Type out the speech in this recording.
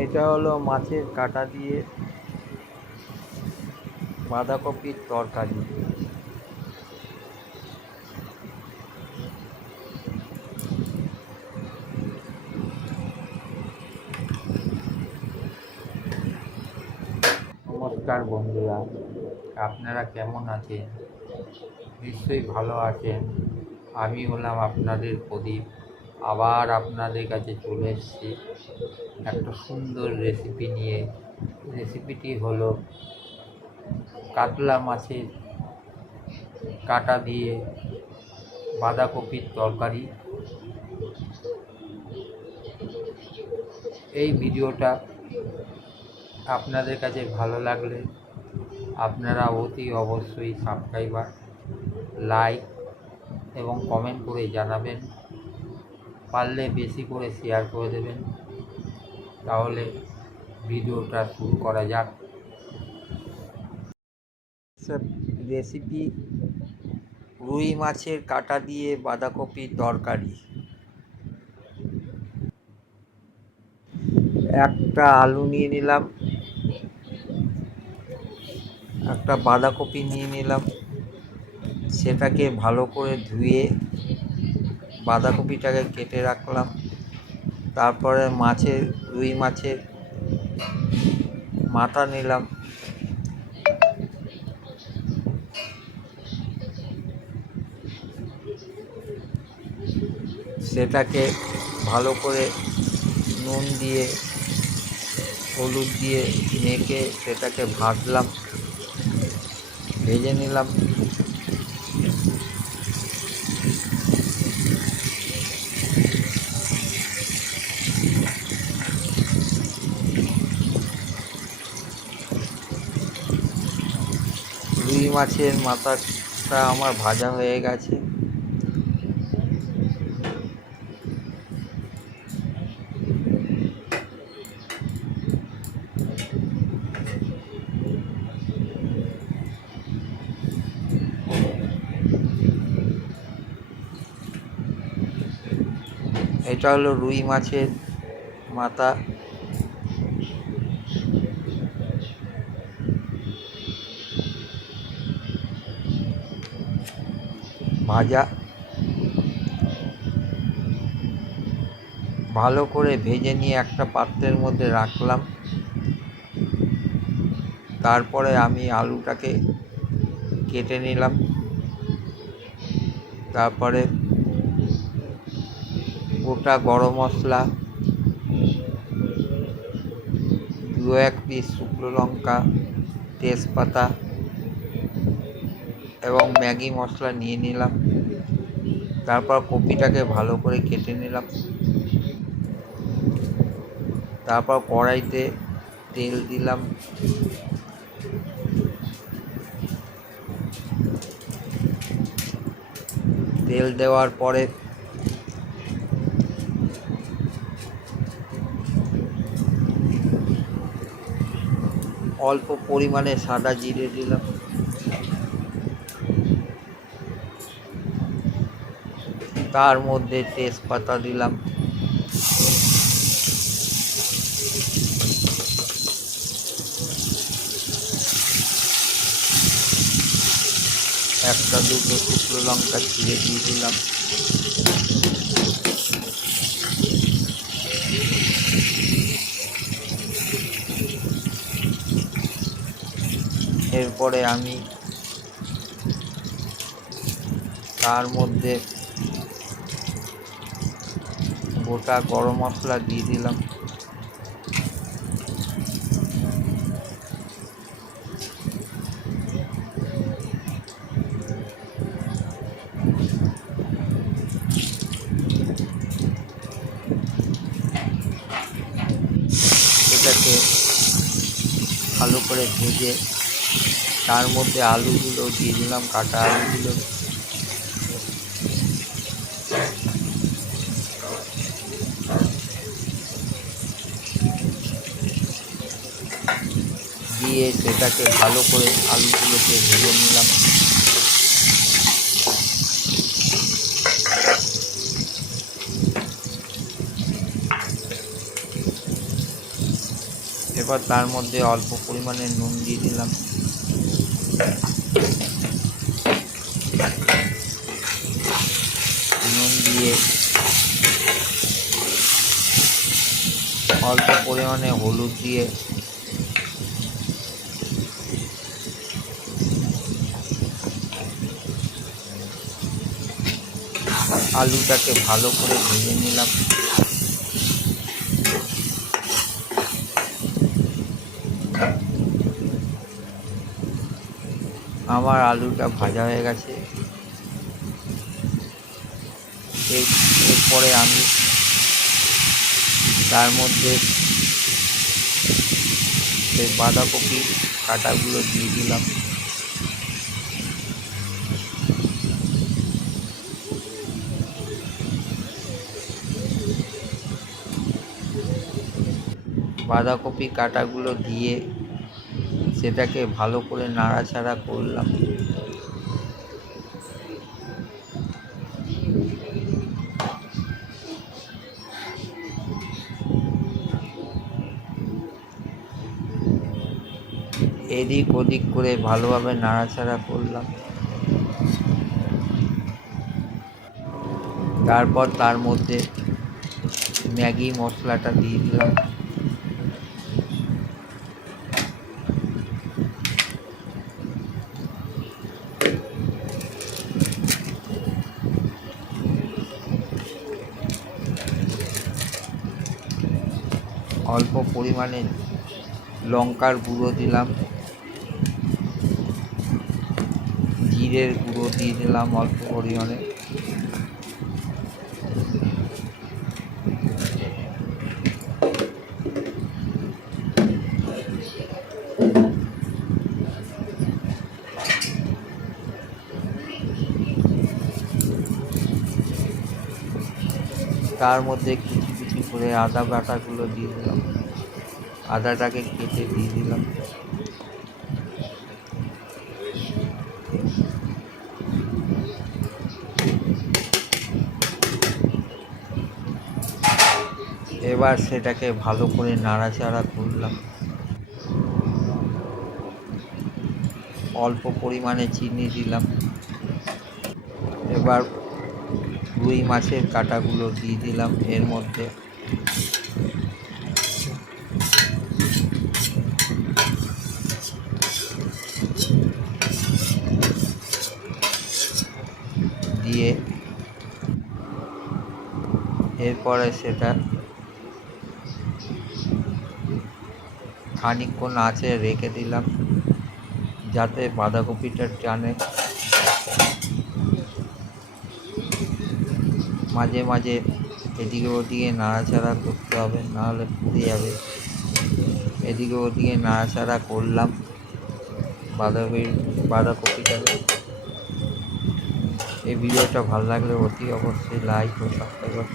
এটা হলো মাছের কাঁটা দিয়ে বাঁধাকপির তরকারি। নমস্কার বন্ধুরা, আপনারা কেমন আছেন? নিশ্চয়ই ভালো আছেন। আমি হলাম আপনাদের প্রদীপ। আবার আপনাদের কাছে চলে এসেছি একটা সুন্দর রেসিপি নিয়ে। রেসিপিটি হলো কাতলা মাছের কাঁটা দিয়ে বাঁধাকপির তরকারি। এই ভিডিওটা আপনাদের কাছে ভালো লাগলে আপনারা অতি অবশ্যই সাবস্ক্রাইবার, লাইক এবং কমেন্ট করে জানাবেন। পারলে বেশি করে শেয়ার করে দেবেন। তাহলে ভিডিওটা শুরু করা যাক। রেসিপি রুই মাছের কাঁটা দিয়ে বাঁধাকপির তরকারি। একটা আলু নিয়ে নিলাম, একটা বাঁধাকপি নিয়ে নিলাম, সেটাকে ভালো করে ধুয়ে বাঁধাকপিটাকে কেটে রাখলাম। তারপরে রুই মাছের মাথা নিলাম, সেটাকে ভালো করে নুন দিয়ে হলুদ দিয়ে মেখে সেটাকে ভেজে নিলাম। রুই মাছের মাথাটা আমার ভাজা হয়ে গেছে। এটা হলো রুই মাছের মাথা। ভাজা ভালো করে ভেজে নিয়ে একটা পাত্রের মধ্যে রাখলাম। তারপরে আমি আলুটাকে কেটে নিলাম। তারপরে গোটা গরম মশলা, 2-1 পিস শুকনো লঙ্কা, তেজপাতা এবং ম্যাগি মশলা নিয়ে নিলাম। তারপর কপিটাকে ভালো করে কেটে নিলাম। তারপর কড়াইতে তেল দিলাম। তেল দেওয়ার পরে অল্প পরিমাণে সাদা জিরে দিলাম। তার মধ্যে তেজপাতা দিলাম। একটা দুটো শুকনো লঙ্কা ছিঁড়ে দিয়ে দিলাম। এরপরে আমি তার মধ্যে গোটা গরম মশলা দিয়ে দিলাম। এটাকে ভালো করে ভেজে তার মধ্যে আলুগুলো দিয়ে দিলাম, কাটা আলুগুলো। দিয়ে সেটাকে ভালো করে আলুগুলোকে ভেজে নিলাম। এবার তার মধ্যে অল্প পরিমাণে নুন দিয়ে দিলাম। নুন দিয়ে অল্প পরিমাণে হলুদ দিয়ে আলুটাকে ভালো করে ভেজে নিলাম। আমার আলুটা ভাজা হয়ে গেছে। এরপরে আমি তার মধ্যে সেই বাঁধাকপি কাটাগুলো দিয়ে দিলাম। বাঁধাকপি কাটাগুলো দিয়ে সেটাকে ভালো করে নাড়াচাড়া করলাম। এদিক ওদিক করে ভালোভাবে নাড়াচাড়া করলাম। তারপর তার মধ্যে ম্যাগি মশলাটা দিয়ে দিলাম। অল্প পরিমাণে লঙ্কার গুঁড়ো দিলাম, জিরের গুঁড়ো দিয়ে দিলাম অল্প পরিমাণে। তার মধ্যে কিছু কিছু করে আদা বাটাগুলো দিয়ে দিলাম, আদাটাকে কেটে দিয়ে দিলাম। এবার সেটাকে ভালো করে নাড়াচাড়া করলাম। অল্প পরিমাণে চিনি দিলাম। এবার রুই মাছের কাটাগুলো দিয়ে দিলাম এর মধ্যে। দিয়ে এরপরে সেটা খানিকক্ষণ আঁচে রেখে দিলাম যাতে বাঁধাকপিটা টানে। মাঝে মাঝে এদিকে ওদিকে নাড়াচাড়া করতে হবে, নাহলে পুড়ে যাবে। এদিকে ওদিকে নাড়াচাড়া করলাম বাঁধাকপিটাকে। এই ভিডিওটা ভালো লাগলে অতি অবশ্যই লাইক ও সাবস্ক্রাইব